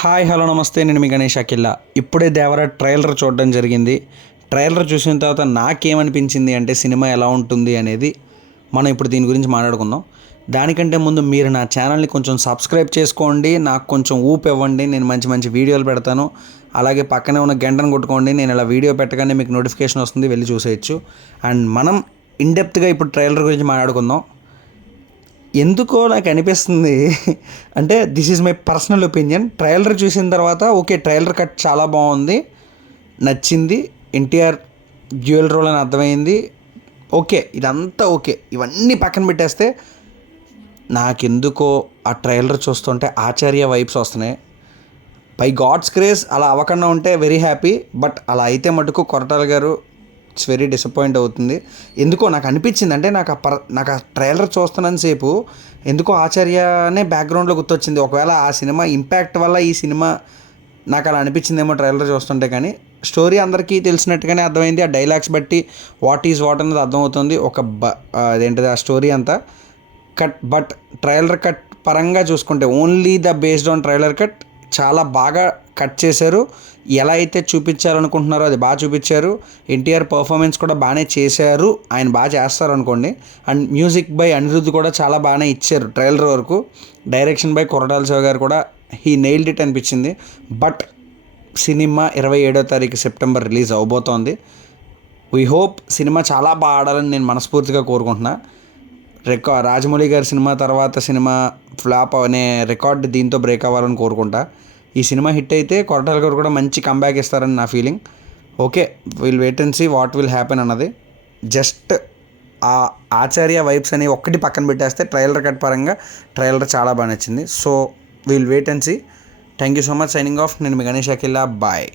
Hi hello నమస్తే, నేను మీ గణేష్ అఖిల్లా. ఇప్పుడే దేవరా ట్రైలర్ చూడడం జరిగింది. ట్రైలర్ చూసిన తర్వాత నాకేమనిపించింది అంటే సినిమా ఎలా ఉంటుంది అనేది మనం ఇప్పుడు దీని గురించి మాట్లాడుకుందాం. దానికంటే ముందు మీరు నా ఛానల్ని కొంచెం సబ్స్క్రైబ్ చేసుకోండి, నాకు కొంచెం ఊపు ఇవ్వండి. నేను మంచి మంచి వీడియోలు పెడతాను. అలాగే పక్కనే ఉన్న గంటను కొట్టుకోండి. నేను ఇలా వీడియో పెట్టగానే మీకు నోటిఫికేషన్ వస్తుంది, వెళ్ళి చూసేయచ్చు. అండ్ మనం ఇన్డెప్త్గా ఇప్పుడు ట్రైలర్ గురించి మాట్లాడుకుందాం. ఎందుకో నాకు అనిపిస్తుంది అంటే this is my personal opinion. Trailer చూసిన తర్వాత ఓకే, ట్రైలర్ కట్ చాలా బాగుంది, నచ్చింది, ఎన్టీఆర్ డ్యూయల్ రోల్ అని అర్థమైంది. ఓకే, ఇదంతా ఓకే. ఇవన్నీ పక్కన పెట్టేస్తే నాకెందుకో ఆ ట్రైలర్ చూస్తుంటే ఆచార్య వైబ్స్ వస్తున్నాయి. బై గాడ్స్ గ్రేస్ అలా అవ్వకుండా ఉంటే వెరీ హ్యాపీ. బట్ అలా అయితే మటుకు కొరటాల గారు ఇట్స్ వెరీ డిసప్పాయింట్ అవుతుంది. ఎందుకో నాకు అనిపించింది, అంటే నాకు ఆ ట్రైలర్ చూస్తున్నంత సేపు ఎందుకో ఆచార్యనే బ్యాక్గ్రౌండ్లో గుర్తొచ్చింది. ఒకవేళ ఆ సినిమా ఇంపాక్ట్ వల్ల ఈ సినిమా నాకు అలా అనిపించిందేమో ట్రైలర్ చూస్తుంటే. కానీ స్టోరీ అందరికీ తెలిసినట్టుగానే అర్థమైంది. ఆ డైలాగ్స్ బట్టి వాట్ ఈజ్ వాట్ అనేది అర్థమవుతుంది. అదేంటిది ఆ స్టోరీ అంతా బట్ ట్రైలర్ కట్ పరంగా చూసుకుంటే only the based on trailer cut చాలా బాగా కట్ చేశారు. ఎలా అయితే చూపించాలనుకుంటున్నారో అది బాగా చూపించారు. ఎన్టీఆర్ పర్ఫార్మెన్స్ కూడా బాగానే చేశారు, ఆయన బాగా చేస్తారు అనుకోండి. అండ్ మ్యూజిక్ బై అనిరుద్ధ్ కూడా చాలా బాగానే ఇచ్చారు ట్రైలర్ వరకు. డైరెక్షన్ బై కొరటాల శివ గారు కూడా హీ నెయిల్డ్ ఇట్ అనిపించింది. బట్ సినిమా 27వ తారీఖు సెప్టెంబర్ రిలీజ్ అవబోతోంది. వీ హోప్ సినిమా చాలా బాగా ఆడాలని నేను మనస్ఫూర్తిగా కోరుకుంటున్నా. రాజమౌళి గారి సినిమా తర్వాత సినిమా ఫ్లాప్ అనే రికార్డు దీంతో బ్రేక్ అవ్వాలని కోరుకుంటా. ఈ సినిమా హిట్ అయితే కొరటాల గారు కూడా మంచి కంబ్యాక్ ఇస్తారని నా feeling. Okay, will wait and see what will happen అన్నది. జస్ట్ ఆ ఆచార్య వైబ్స్ అని ఒక్కటి పక్కన పెట్టేస్తే ట్రైలర్ కట్ పరంగా ట్రైలర్ చాలా బాగా నచ్చింది. So will wait and see. Thank you so much. Signing off. నేను మీ గణేష్ అఖిల్లా. బాయ్.